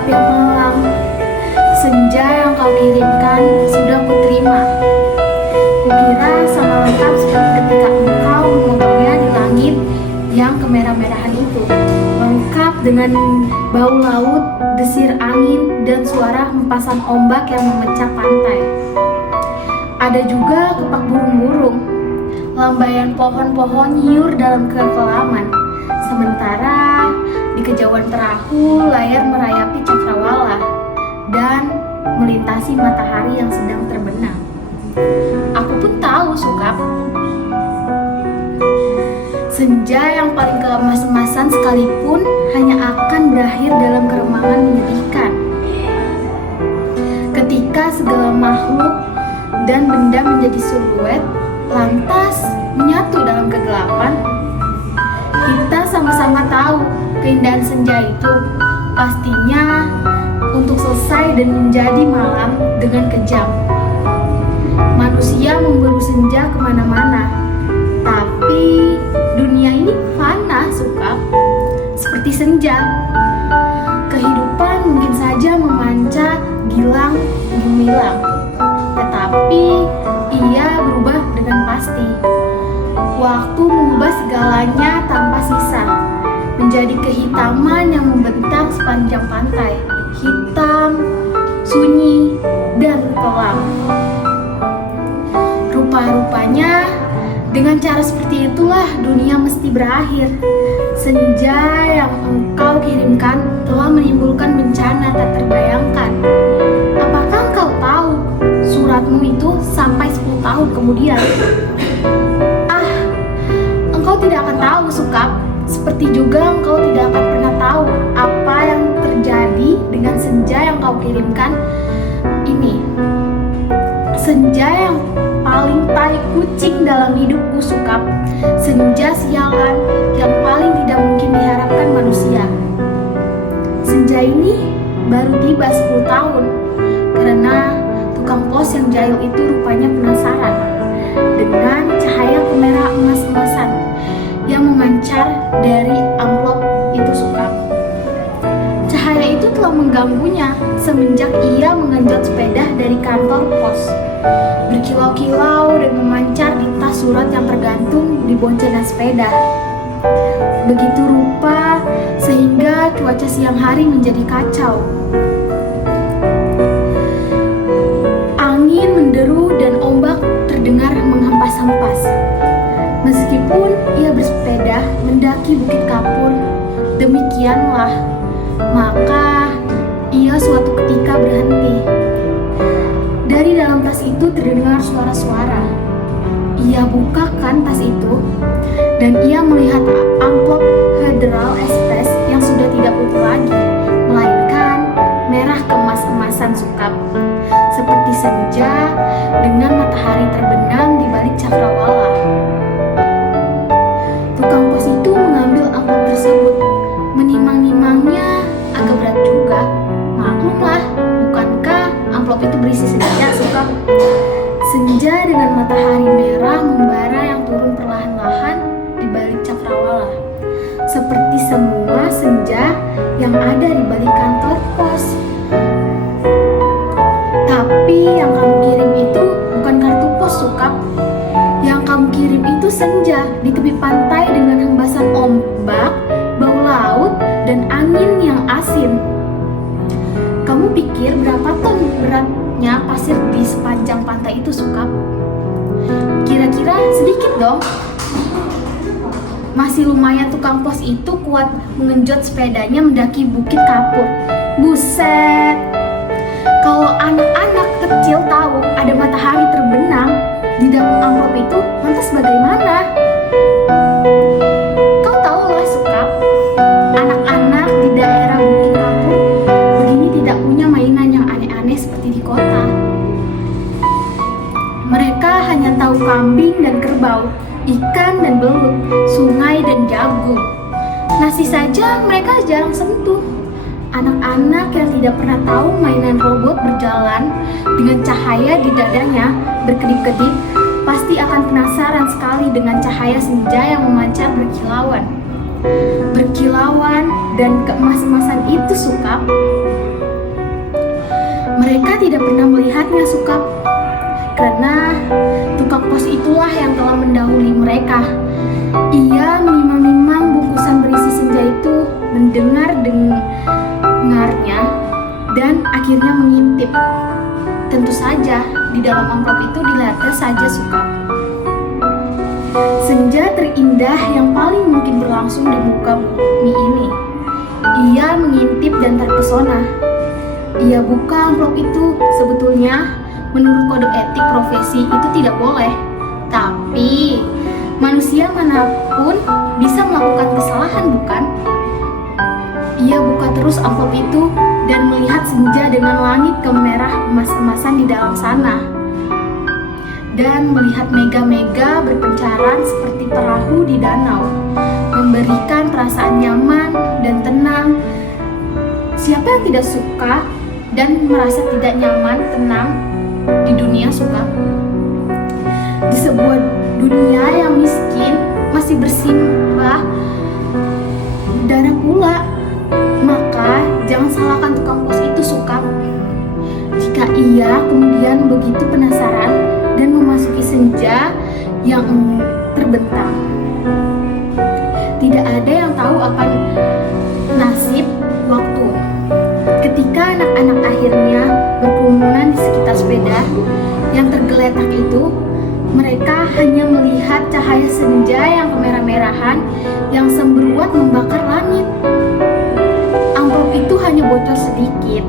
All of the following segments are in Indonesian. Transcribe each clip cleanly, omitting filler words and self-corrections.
Sukap yang malam, senja yang kau kirimkan sudah kuterima. Kukira sama lengkap seperti ketika engkau memotongnya di langit yang kemerah-merahan itu, lengkap dengan bau laut, desir angin, dan suara hempasan ombak yang memecah pantai. Ada juga kepak burung-burung, lambaian pohon-pohon nyiur dalam kekelaman, sementara di kejauhan perahu layar merayapi cakrawala dan melintasi matahari yang sedang terbenam. Aku pun tahu, Sukap, senja yang paling keemas-emasan sekalipun hanya akan berakhir dalam keremahan menyedihkan. Ketika segala makhluk dan benda menjadi siluet, lantas menyatu dalam kegelapan, kita sama-sama tahu keindahan senja itu pastinya untuk selesai dan menjadi malam dengan kejam. Manusia memburu senja kemana-mana, tapi dunia ini fana, Sukap, seperti senja. Kehidupan mungkin saja memancar, gilang, gemilang, tetapi ia berubah dengan pasti. Waktu mengubah segalanya tanpa sisa, menjadi kehitaman yang membentang sepanjang pantai, hitam, sunyi, dan kelam. Rupa-rupanya dengan cara seperti itulah dunia mesti berakhir. Senja yang engkau kirimkan telah menimbulkan bencana tak terbayangkan. Apakah engkau tahu suratmu itu sampai 10 tahun kemudian? Engkau tidak akan tahu, Sukap. Seperti juga engkau tidak akan pernah tahu apa yang terjadi dengan senja yang kau kirimkan ini. Senja yang paling tai kucing dalam hidupku, Sukap. Senja sialan yang paling tidak mungkin diharapkan manusia. Senja ini baru tiba 10 tahun karena tukang pos yang jahil itu rupanya penasaran dengan cahaya kamera emas-emasan yang memancar dari amplop itu, Sukap. Cahaya itu telah mengganggunya semenjak ia mengenjot sepeda dari kantor pos, berkilau-kilau dan memancar di tas surat yang tergantung di boncengan sepeda. Begitu rupa sehingga cuaca siang hari menjadi kacau. Angin menderu dan ombak terdengar menghempas-hempas. Meskipun ia bersepeda mendaki Bukit Kapur, demikianlah, maka ia suatu ketika berhenti. Dari dalam tas itu terdengar suara-suara. Ia bukakan tas itu, dan ia melihat amplop Federal Express yang sudah tidak putih lagi, melainkan merah keemas-emasan, Sukap. Seperti senja dengan matahari terbenam di balik cakrawala. Tukang pos itu mengambil amplop tersebut. Menimang-nimangnya agak berat juga. Maklumlah, bukankah amplop itu berisi senja, Sukap? Senja dengan matahari merah membara yang turun perlahan-lahan di balik cakrawala. Seperti semua senja yang ada di balik kantor pos. Tapi yang kamu kirim itu bukan kartu pos, Sukap. Yang kamu kirim itu senja di tepi pantai dengan hembasan ombak, bau laut, dan angin yang asin. Kamu pikir berapa ton beratnya pasir di sepanjang pantai itu, Sukap? Kira-kira sedikit dong. Masih lumayan tukang pos itu kuat mengenjot sepedanya mendaki Bukit Kapur. Buset! Kalau anak-anak kecil tahu ada matahari terbenam di dalam amplop itu, lantas bagaimana? Kau tahu lah, Sukap, anak-anak di daerah Bukit Kapur begini tidak punya mainan yang aneh-aneh seperti di kota. Mereka hanya tahu kambing dan kerbau, ikan dan belut, sungai dan jagung. Nasi saja mereka jarang sentuh. Anak-anak yang tidak pernah tahu mainan robot berjalan dengan cahaya di dadanya berkedip-kedip pasti akan penasaran sekali dengan cahaya senja yang memancar berkilauan. berkilauan dan keemas-emasan itu, Sukap. Mereka tidak pernah melihatnya, Sukap, karena tukang pos itulah yang telah mendahului mereka. Ia menimang-nimang bungkusan berisi senja itu, mendengarnya, dan akhirnya mengintip. Tentu saja, di dalam amplop itu dilihatnya saja, Sukap. Senja terindah yang paling mungkin berlangsung di muka bumi ini. Ia mengintip dan terpesona. Ia buka amplop itu. Sebetulnya, menurut kode etik profesi itu tidak boleh. Tapi, manusia manapun bisa melakukan kesalahan, bukan? Ia buka terus amplop itu dan melihat senja dengan langit kemerah emas-emasan di dalam sana. Dan melihat mega-mega berpencaran seperti perahu di danau, memberikan perasaan nyaman dan tenang. Siapa yang tidak suka dan merasa tidak nyaman, tenang di dunia, Suka? Di sebuah dunia yang miskin, masih bersimbah darah pula. Maka jangan salahkan tukang pos itu, Suka. Jika ia kemudian begitu penasaran dan memasuki senja yang terbentang. Tidak ada yang tahu apa nasib waktu. Ketika anak-anak akhirnya berkerumunan di sekitar sepeda yang tergeletak itu, mereka hanya melihat cahaya senja yang kemerah-merahan yang semberuat membakar langit. Amplop itu hanya bocor sedikit,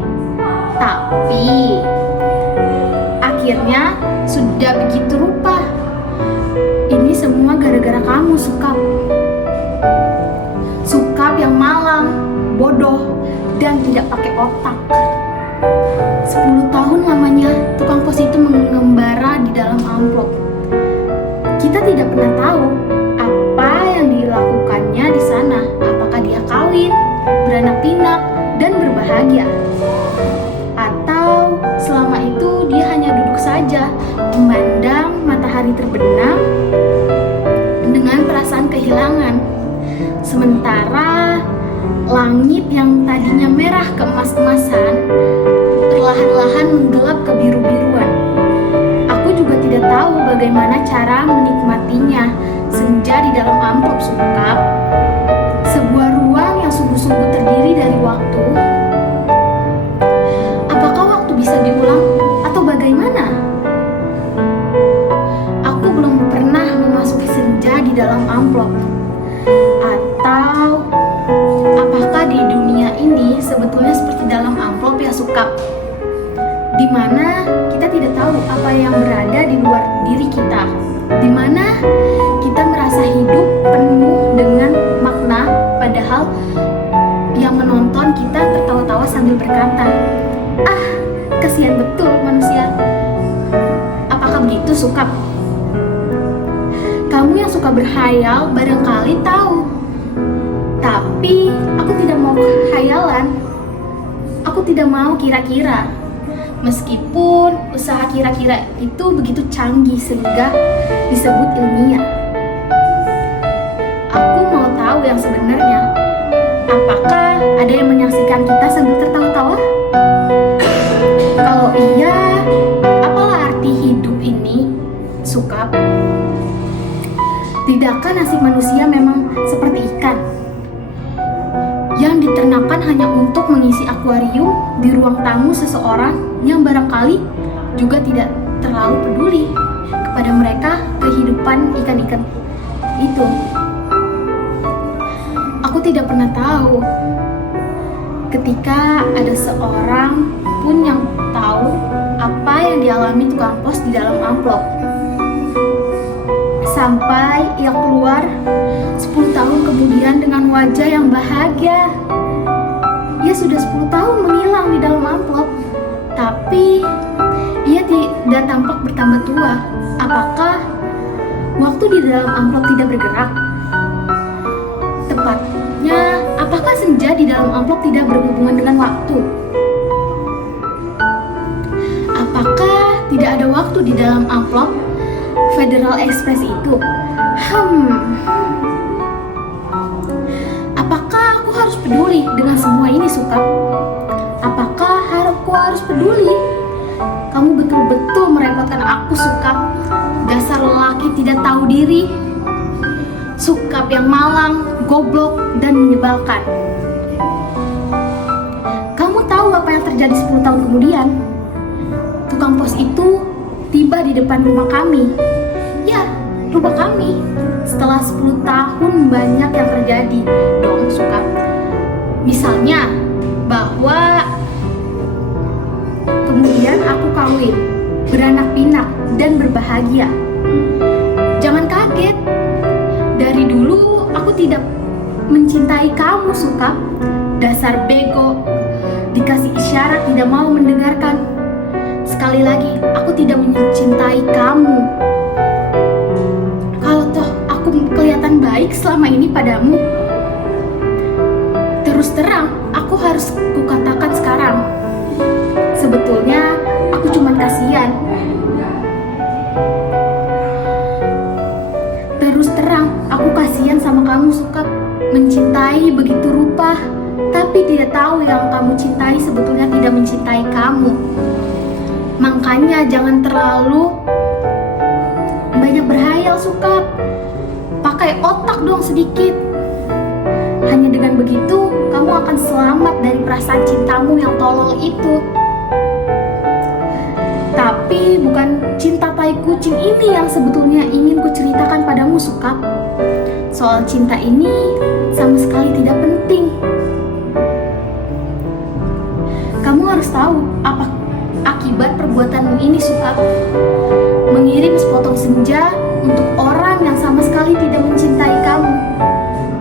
tapi akhirnya sudah begitu rupa. Ini semua gara-gara kamu, Sukap. Sukap yang malang, bodoh, dan tidak pakai otak. 10 tahun lamanya tukang pos itu mengembara di dalam amplop. Kita tidak pernah tahu apa yang dilakukannya di sana. Apakah dia kawin, beranak pinak, dan berbahagia, atau selama itu dia hanya duduk saja memandang matahari terbenam dengan perasaan kehilangan. Sementara langit yang tadinya merah keemas-emasan perlahan-lahan menggelap kebiru-biruan. Aku juga tidak tahu bagaimana cara menikmatinya. Senja di dalam amplop, Sukap. Sebuah ruang yang sungguh-sungguh terdiri dari waktu. Apakah waktu bisa diulang atau bagaimana? Aku belum pernah memasuki senja di dalam amplop. Atau apakah di dunia ini sebetulnya seperti dalam amplop, ya, Sukap? Di mana kita tidak tahu apa yang berada di luar diri kita. Di mana kita merasa hidup penuh dengan makna, padahal yang menonton kita tertawa-tawa sambil berkata, "Ah, kasihan betul manusia." Apakah begitu, Sukap? Kamu yang suka berhayal barangkali tahu. Tapi aku tidak mau khayalan. Aku tidak mau kira-kira. Meskipun usaha kira-kira itu begitu canggih sehingga disebut ilmiah. Aku mau tahu yang sebenarnya. Apakah ada yang menyaksikan kita sambil tertawa-tawa? Kalau iya, apalah arti hidup ini, Sukap? Tidakkah nasib manusia memang seperti ikan yang diternakan hanya untuk mengisi akuarium di ruang tamu seseorang yang barangkali juga tidak terlalu peduli kepada mereka kehidupan ikan-ikan itu? Aku tidak pernah tahu ketika ada seorang pun yang tahu apa yang dialami tukang pos di dalam amplop. Sampai ia keluar 10 tahun kemudian dengan wajah yang bahagia. Ia sudah 10 tahun menghilang di dalam amplop, tapi ia tidak tampak bertambah tua. Apakah waktu di dalam amplop tidak bergerak? Tepatnya, apakah senja di dalam amplop tidak berhubungan dengan waktu? Apakah tidak ada waktu di dalam amplop Federal Express itu? peduli dengan semua ini, Sukap? Apakah aku harus peduli? Kamu betul-betul merepotkan aku, Sukap. Dasar lelaki tidak tahu diri. Sukap yang malang, goblok, dan menyebalkan. Kamu tahu apa yang terjadi 10 tahun kemudian? Tukang pos itu tiba di depan rumah kami. Ya, rumah kami. Setelah 10 tahun banyak yang terjadi dong, Sukap. Misalnya bahwa kemudian aku kawin, beranak pinak, dan berbahagia. Jangan kaget. Dari dulu aku tidak mencintai kamu, Sukap. Dasar bego, dikasih isyarat tidak mau mendengarkan. Sekali lagi, aku tidak mencintai kamu. Kalau toh aku kelihatan baik selama ini padamu, terus terang aku harus kukatakan sekarang. Sebetulnya aku cuma kasihan. Terus terang aku kasihan sama kamu, Sukap. Mencintai begitu rupa, tapi tidak tahu yang kamu cintai sebetulnya tidak mencintai kamu. Makanya jangan terlalu banyak berhayal, Sukap. Pakai otak dong sedikit. Hanya dengan begitu kamu akan selamat dari perasaan cintamu yang tolol itu. Tapi bukan cinta tai kucing ini yang sebetulnya ingin kuceritakan padamu, Sukap. Soal cinta ini sama sekali tidak penting. Kamu harus tahu apa akibat perbuatanmu ini, Sukap. Mengirim sepotong senja untuk orang yang sama sekali tidak mencintai kamu.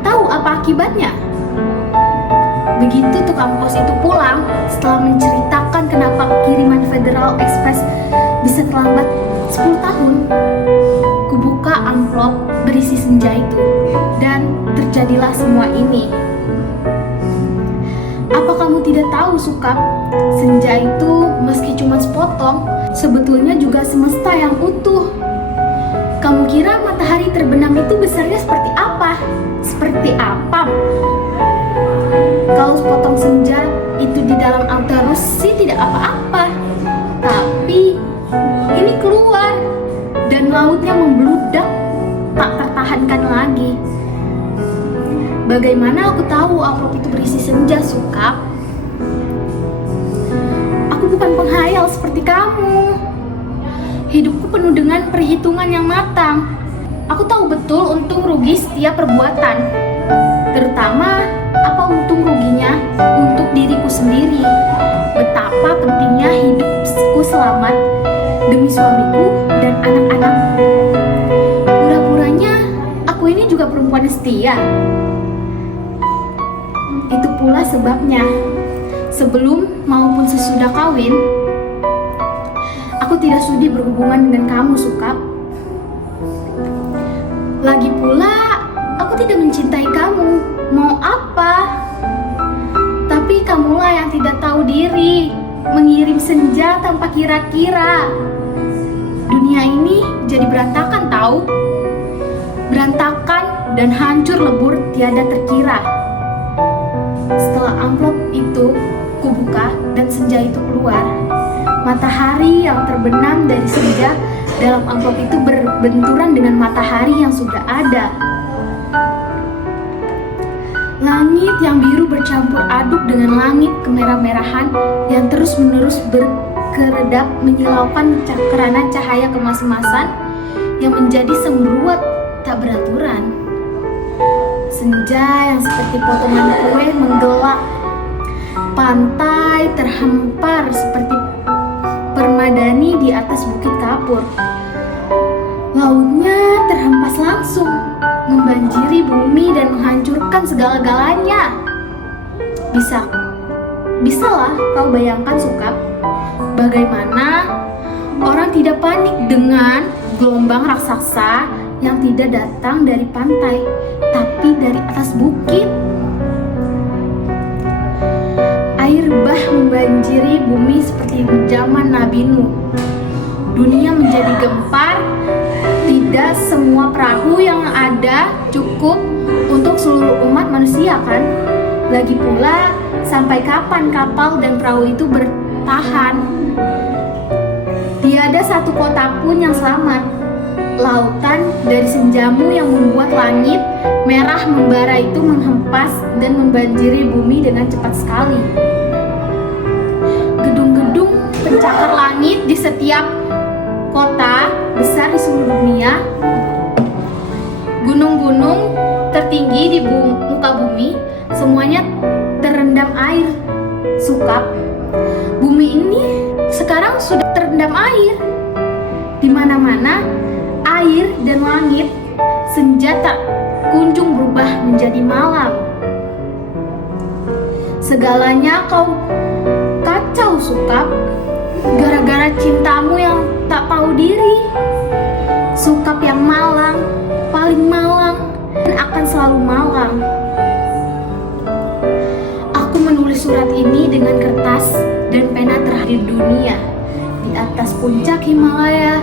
Tahu apa akibatnya? Begitu tukang pos itu pulang, setelah menceritakan kenapa kiriman Federal Express bisa terlambat 10 tahun, kubuka amplop berisi senja itu, dan terjadilah semua ini. Apa kamu tidak tahu, Sukap? Senja itu meski cuma sepotong, sebetulnya juga semesta yang utuh. Kamu kira matahari terbenam itu besarnya seperti apa? Seperti apa? Kalau sepotong senja itu di dalam autorus sih tidak apa-apa. Tapi ini keluar dan lautnya membludak tak tertahankan lagi. Bagaimana aku tahu amplop itu berisi senja, Sukap? Aku bukan penghayal seperti kamu. Hidupku penuh dengan perhitungan yang matang. Aku tahu betul untung rugi setiap perbuatan. Terutama apa untung ruginya untuk diriku sendiri. Betapa pentingnya hidupku selamat demi suamiku dan anak-anak. Pura-puranya aku ini juga perempuan setia. Itu pula sebabnya sebelum maupun sesudah kawin, aku tidak sudi berhubungan dengan kamu, Sukap. Lagi pula aku tidak mencintai kamu. Mau apa? Tapi kamulah yang tidak tahu diri, mengirim senja tanpa kira-kira. Dunia ini jadi berantakan tahu. Berantakan dan hancur lebur tiada terkira. Setelah amplop itu kubuka dan senja itu keluar, matahari yang terbenam dari senja dalam amplop itu berbenturan dengan matahari yang sudah ada. Langit yang biru bercampur aduk dengan langit kemerah-merahan yang terus-menerus berkeredap menyilaukan karena cahaya kemas-kemasan yang menjadi semburat tak beraturan. Senja yang seperti potongan kue menggelap. Pantai terhampar seperti permadani di atas bukit kapur. Lautnya terhempas langsung, membanjiri bumi dan menghancurkan segala-galanya. Bisalah kau bayangkan, Sukap, bagaimana orang tidak panik dengan gelombang raksasa yang tidak datang dari pantai, tapi dari atas bukit. Air bah membanjiri bumi seperti zaman Nabi Nuh. Dunia menjadi gempar. Tidak semua perahu yang ada cukup untuk seluruh umat manusia, kan? Lagi pula, sampai kapan kapal dan perahu itu bertahan? Tiada satu kota pun yang selamat. Lautan dari senjamu yang membuat langit merah membara itu menghempas dan membanjiri bumi dengan cepat sekali. Gedung-gedung pencakar langit di setiap kota besar di seluruh dunia, gunung-gunung tertinggi di muka bumi, semuanya terendam air. Sukap, bumi ini sekarang sudah terendam air. Di mana-mana air dan langit, senja tak kunjung berubah menjadi malam. Segalanya kau kacau, Sukap, gara-gara cintamu yang tak tahu diri. Sukap yang malang, paling malang, dan akan selalu malang. Aku menulis surat ini dengan kertas dan pena terakhir dunia. Di atas puncak Himalaya,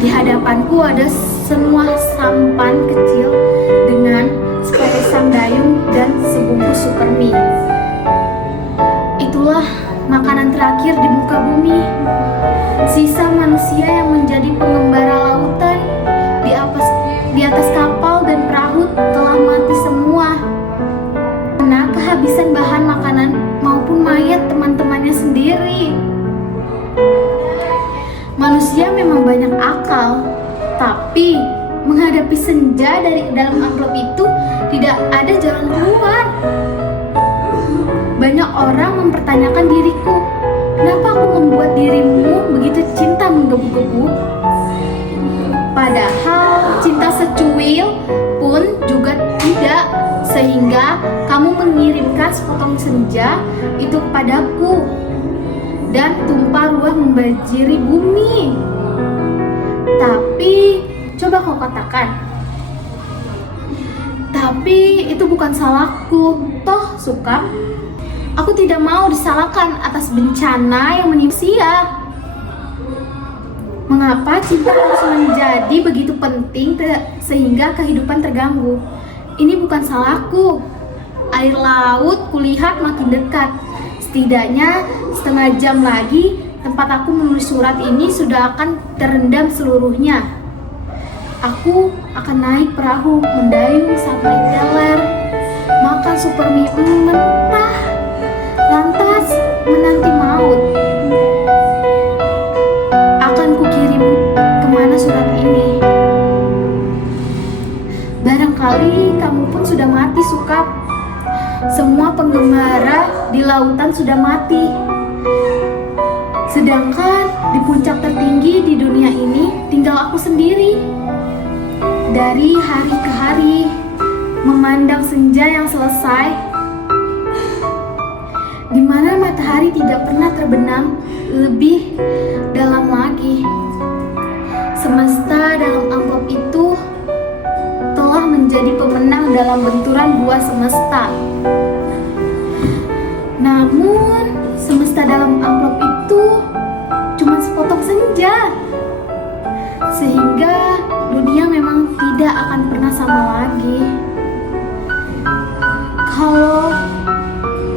di hadapanku ada semua sampan kecil dengan sepasang dayung dan sebungkus sukermi. Itulah makanan terakhir di muka bumi. Sisa manusia yang menjadi pengembara lautan di atas kapal dan perahu telah mati semua karena kehabisan bahan makanan maupun mayat teman-temannya sendiri. Manusia memang banyak akal, tapi menghadapi senja dari dalam amplop itu tidak ada jalan keluar. Banyak orang mempertanyakan diriku, kenapa aku membuat dirimu begitu cinta menggebu-gebu? Padahal cinta secuil pun juga tidak, sehingga kamu mengirimkan sepotong senja itu kepadaku dan tumpah ruah membanjiri bumi. Tapi coba kau katakan, tapi itu bukan salahku, toh Sukap. Aku tidak mau disalahkan atas bencana yang menimpa manusia. Mengapa cinta harus menjadi begitu penting sehingga kehidupan terganggu? Ini bukan salahku. Air laut kulihat makin dekat. Setidaknya setengah jam lagi tempat aku menulis surat ini sudah akan terendam seluruhnya. Aku akan naik perahu, mendayung sampai teler, makan supermi mentah, lantas menanti maut. Akan kukirim kemana surat ini? Barangkali kamu pun sudah mati, Sukap. Semua penggembara di lautan sudah mati. Sedangkan di puncak tertinggi di dunia ini tinggal aku sendiri. Dari hari ke hari, memandang senja yang selesai, di mana matahari tidak pernah terbenam lebih dalam lagi. Semesta dalam amplop itu telah menjadi pemenang dalam benturan dua semesta. Namun semesta dalam amplop itu cuma sepotong senja, sehingga dunia memang tidak akan pernah sama lagi. Kalau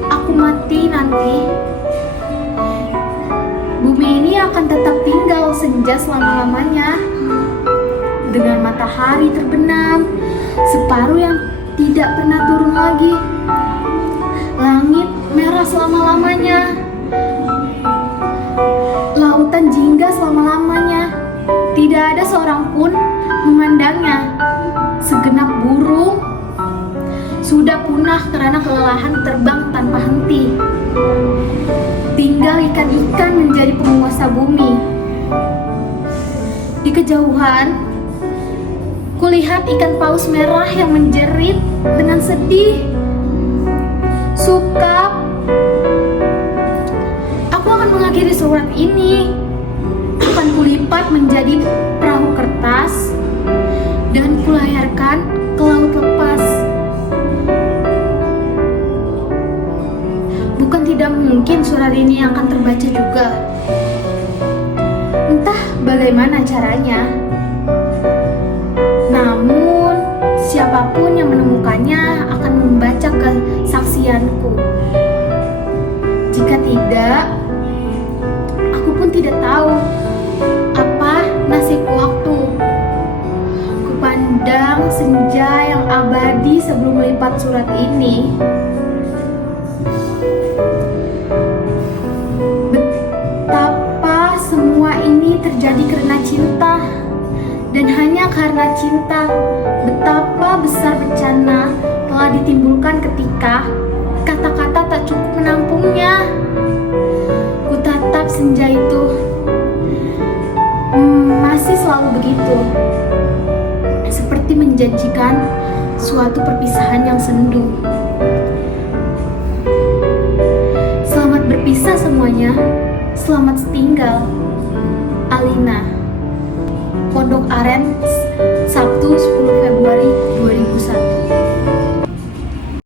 aku mati nanti, bumi ini akan tetap tinggal senja selama-lamanya, dengan matahari terbenam separuh yang tidak pernah turun lagi, langit merah selama-lamanya, lautan jingga selama-lamanya, tidak ada seorang pun memandangnya. Segenap burung sudah punah karena kelelahan terbang tanpa henti. Tinggal ikan-ikan menjadi penguasa bumi. Di kejauhan, kulihat ikan paus merah yang menjerit dengan sedih. Sukap, aku akan mengakhiri surat ini. Akan kulipat menjadi perahu kertas dan kulayarkan ke laut lepas. Bukan tidak mungkin surat ini akan terbaca juga. Entah bagaimana caranya. Namun siapapun yang menemukannya akan membaca kesaksianku. Jika tidak, aku pun tidak tahu apa nasib waktu. Kupandang senja yang abadi sebelum melipat surat ini. Betapa semua ini terjadi karena cinta. Dan hanya karena cinta, betapa besar bencana telah ditimbulkan ketika kata-kata tak cukup menampungnya. Ku tatap senja itu, masih selalu begitu, seperti menjanjikan suatu perpisahan yang sendu. Selamat berpisah semuanya, selamat tinggal, Alina. Pondok Aren, Sabtu 10 Februari 2020.